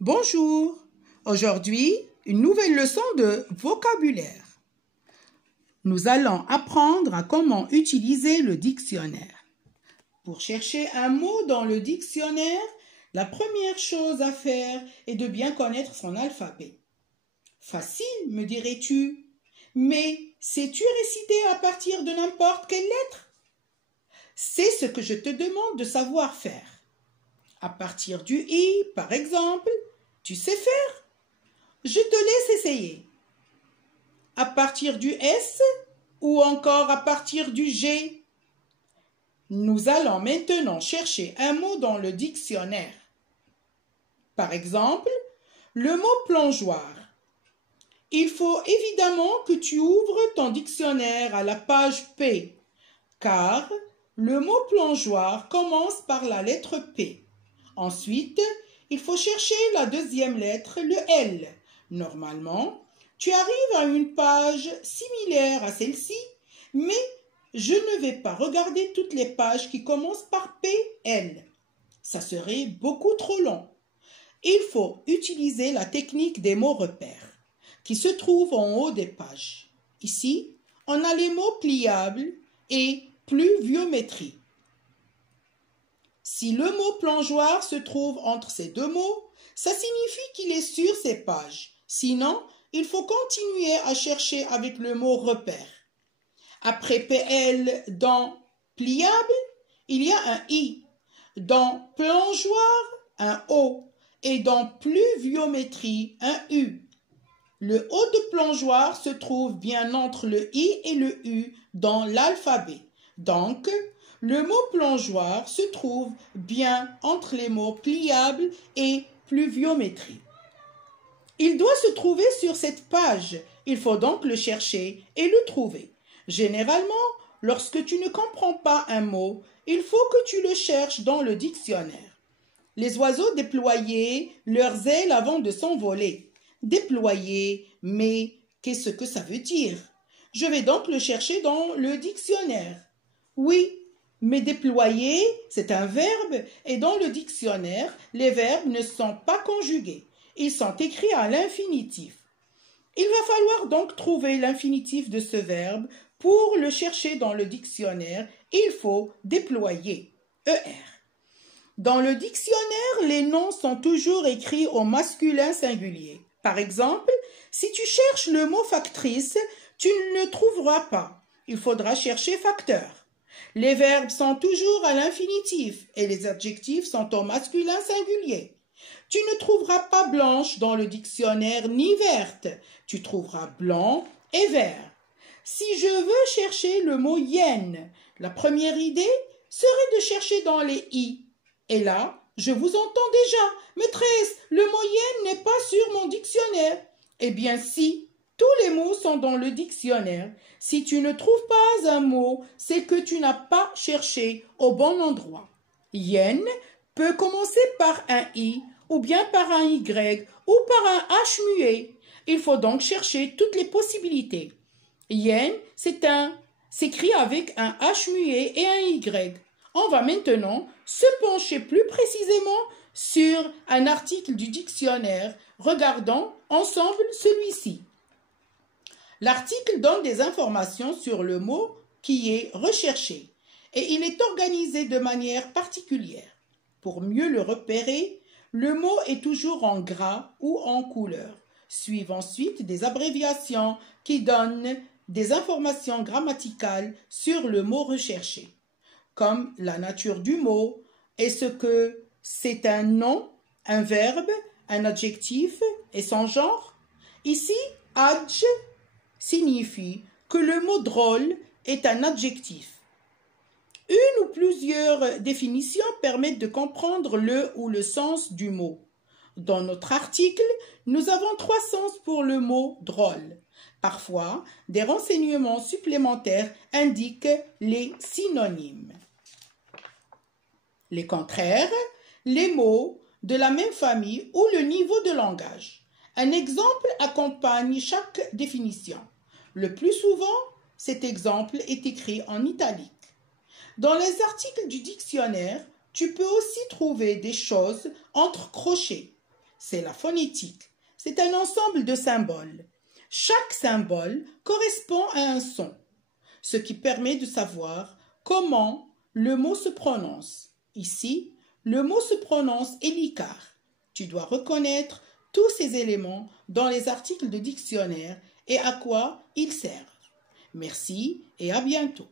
Bonjour, aujourd'hui, une nouvelle leçon de vocabulaire. Nous allons apprendre à comment utiliser le dictionnaire. Pour chercher un mot dans le dictionnaire, la première chose à faire est de bien connaître son alphabet. Facile, me dirais-tu, mais sais-tu réciter à partir de n'importe quelle lettre? C'est ce que je te demande de savoir faire. À partir du I, par exemple, tu sais faire? Je te laisse essayer. À partir du S ou encore à partir du G? Nous allons maintenant chercher un mot dans le dictionnaire. Par exemple, le mot plongeoir. Il faut évidemment que tu ouvres ton dictionnaire à la page P, car le mot plongeoir commence par la lettre P. Ensuite, il faut chercher la deuxième lettre, le L. Normalement, tu arrives à une page similaire à celle-ci, mais je ne vais pas regarder toutes les pages qui commencent par P, L. Ça serait beaucoup trop long. Il faut utiliser la technique des mots repères, qui se trouve en haut des pages. Ici, on a les mots pliables et pluviométrie. Si le mot plongeoir se trouve entre ces deux mots, ça signifie qu'il est sur ces pages. Sinon, il faut continuer à chercher avec le mot repère. Après PL dans pliable, il y a un I. Dans plongeoir, un O. Et dans pluviométrie, un U. Le O de plongeoir se trouve bien entre le I et le U dans l'alphabet. Donc, le mot plongeoir se trouve bien entre les mots pliable et pluviométrie. Il doit se trouver sur cette page. Il faut donc le chercher et le trouver. Généralement, lorsque tu ne comprends pas un mot, il faut que tu le cherches dans le dictionnaire. Les oiseaux déployaient leurs ailes avant de s'envoler. Déployer, mais qu'est-ce que ça veut dire? Je vais donc le chercher dans le dictionnaire. Oui, mais déployer, c'est un verbe et dans le dictionnaire, les verbes ne sont pas conjugués. Ils sont écrits à l'infinitif. Il va falloir donc trouver l'infinitif de ce verbe. Pour le chercher dans le dictionnaire, il faut déployer, ER. Dans le dictionnaire, les noms sont toujours écrits au masculin singulier. Par exemple, si tu cherches le mot factrice, tu ne le trouveras pas. Il faudra chercher facteur. Les verbes sont toujours à l'infinitif et les adjectifs sont au masculin singulier. Tu ne trouveras pas blanche dans le dictionnaire ni verte. Tu trouveras blanc et vert. Si je veux chercher le mot hyène, la première idée serait de chercher dans les i. Et là, je vous entends déjà. Maîtresse, le mot hyène n'est pas sur mon dictionnaire. Eh bien si, tous les mots sont dans le dictionnaire. Si tu ne trouves pas un mot, c'est que tu n'as pas cherché au bon endroit. Hyène peut commencer par un i, ou bien par un y, ou par un h muet. Il faut donc chercher toutes les possibilités. Hyène, s'écrit avec un h muet et un y. On va maintenant se pencher plus précisément sur un article du dictionnaire. Regardons ensemble celui-ci. L'article donne des informations sur le mot qui est recherché et il est organisé de manière particulière. Pour mieux le repérer, le mot est toujours en gras ou en couleur. Suivent ensuite des abréviations qui donnent des informations grammaticales sur le mot recherché, comme la nature du mot, est-ce que c'est un nom, un verbe, un adjectif et son genre. Ici, adj signifie que le mot drôle est un adjectif. Une ou plusieurs définitions permettent de comprendre le ou le sens du mot. Dans notre article, nous avons 3 sens pour le mot drôle. Parfois, des renseignements supplémentaires indiquent les synonymes. Les contraires, les mots de la même famille ou le niveau de langage. Un exemple accompagne chaque définition. Le plus souvent, cet exemple est écrit en italique. Dans les articles du dictionnaire, tu peux aussi trouver des choses entre crochets. c'est la phonétique. C'est un ensemble de symboles. Chaque symbole correspond à un son, ce qui permet de savoir comment le mot se prononce. Ici, le mot se prononce élicard. Tu dois reconnaître tous ces éléments dans les articles de dictionnaire et à quoi ils servent. Merci et à bientôt.